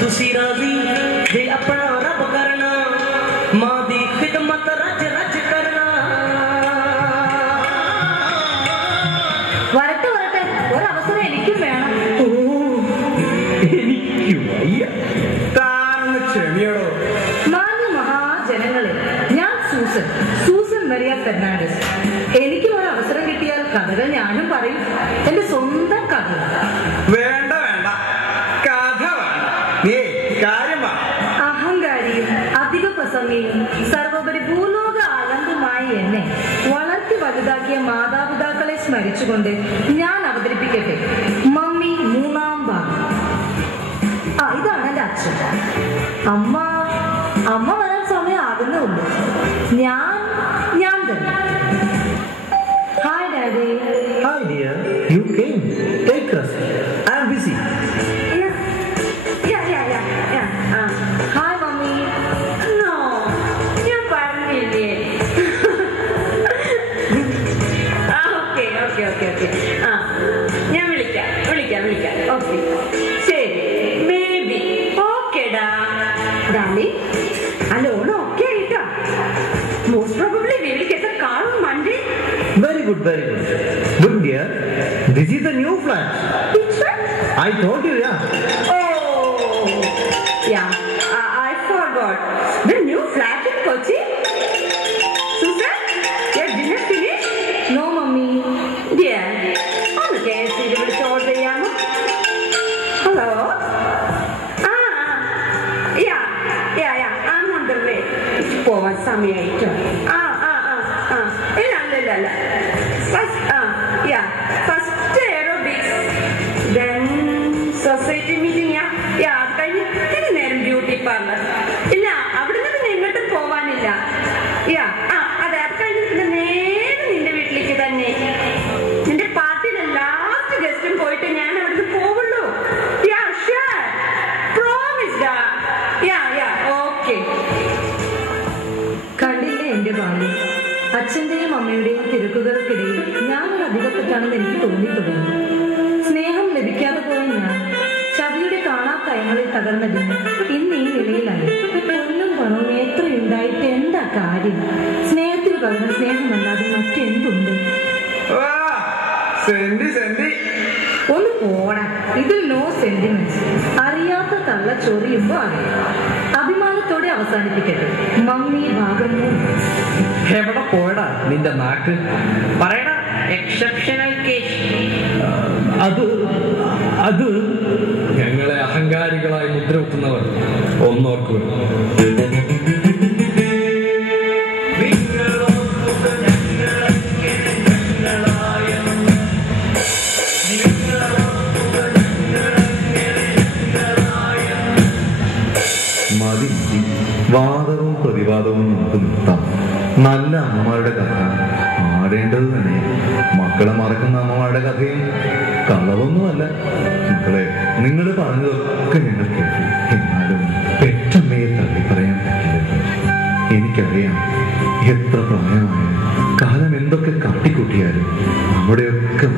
तुसी राजी जे अपना रब करना मां दी खिदमत रज रज करना വരട്ടെ വരട്ടെ ഒരവസരം എനിക്കും വേണം. മാന്യ മഹാജനങ്ങളെ, ഞാൻ സൂസൻ മരിയ ഫെർണാണ്ടസ്. എനിക്കും ഒരു അവസരം കിട്ടിയാൽ കഥകൾ ഞാനും പറയും, എന്റെ സ്വന്തം കഥ. വേണ്ട വേണ്ട, കഥ വേണ്ട. അഹങ്കാരിയും അധിക പ്രസംഗിയും സർവോപരി ഭൂലോക ആനന്ദമായി എന്നെ വളർത്തി വലുതാക്കിയ മാതാപിതാക്കളെ സ്മരിച്ചുകൊണ്ട് ഞാൻ അവതരിപ്പിക്കട്ടെ മമ്മി മൂന്നാം ഭാഗം. ഇതാണ് എന്റെ അച്ഛൻ. അമ്മ വരാൻ സമയം ആകുന്നേ ഉള്ളൂ. ഞാൻ തന്നെ. Hi daddy. Hi dear, you came. Take us. I am busy. Hi mummy. No, ഞാൻ പറഞ്ഞില്ലേ. Okay okay okay okay. ഞാൻ വിളിക്കാം. ഓക്കെ ശരി, മേ ബി. ഓക്കെടാ ഡാർലിംഗ്. അലോൺ ഓക്കെ ആയിട്ടാ. Most probably we will get a car on Monday. Very good, very good. Look dear, this is the new flat. Which one? I told you, yeah. Oh, yeah. I forgot. The new flat in Kochi. Susan, your dinner finished? No, mommy. Dear, on the KFC വിളിച്ച് order ചെയ്യാമോ? Hello. I'm on the way. പോവാൻ സമയമായിട്ടോ? ഇല്ല. First aerobics, then society meeting. അത് കഴിഞ്ഞ് ഇത്തിരി നേരം beauty parlour. ഇല്ല, അവിടെ നിന്ന് പിന്നെ എങ്ങോട്ടും പോവാനില്ല. അതെ, അത് കഴിഞ്ഞ് പിന്നെ നേരെ നിന്റെ വീട്ടിലേക്ക് തന്നെ. നിന്റെ പാർട്ടിയിലെ ലാസ്റ്റ് ഗസ്റ്റും പോയിട്ട് ഞാൻ അവിടുന്ന് പോവുള്ളൂ. ഓക്കെ. കണ്ടില്ലേ എന്റെ ഭാര്യ? അച്ഛന്റെയും അമ്മയുടെയും തിരക്കുകൾക്കിടയിൽ ഞാനൊരു അധികപ്പെട്ടാണെന്ന് എനിക്ക് തോന്നി തുടങ്ങി. സ്നേഹം ലഭിക്കാതെ പോയ ഞാൻ ചവിയുടെ കാണാക്കയങ്ങളിൽ തകർന്നതിന് ഇന്ന് ഈ നിലയിലായി. പൊന്നും പണവും എത്രയുണ്ടായിട്ട് എന്താ കാര്യം? സ്നേഹത്തിന് പകരം സ്നേഹമല്ലാതെ മറ്റെന്തുണ്ട്? ഒന്ന് പോടാ, ഇതിൽ നോ സെന്റിമെന്റ്സ്. അറിയാത്ത തള്ള ചൊറിയുമ്പോ അറിയാം. അഭിമാനത്തോടെ അവസാനിപ്പിക്കട്ടെ മമ്മി ഭാഗം 3. എവിടെ പോയടാ നിന്റെ നാക്ക്? പറയടാ, എക്സെപ്ഷണൽ കേസ്. അത് ഞങ്ങളെ അഹങ്കാരികളായി മുദ്രകുത്തുന്നവർ ഒന്നോർക്കുക. മതി, വാദവും പ്രതിവാദവും നമുക്ക് നിർത്താം. നല്ല അമ്മമാരുടെ കഥ ആടേണ്ടത് തന്നെ. മക്കളെ മറക്കുന്ന അമ്മമാരുടെ കഥയും കളവൊന്നുമല്ല. മക്കളെ, നിങ്ങൾ പറഞ്ഞതൊക്കെ ഞങ്ങൾ കേട്ടു. എന്നാലും പെറ്റമ്മയെ തള്ളി പറയാൻ പറ്റില്ലല്ലോ. എനിക്കറിയാം, എത്ര പ്രായമായാലും കാലം എന്തൊക്കെ കാട്ടിക്കൂട്ടിയാലും നമ്മുടെയൊക്കെ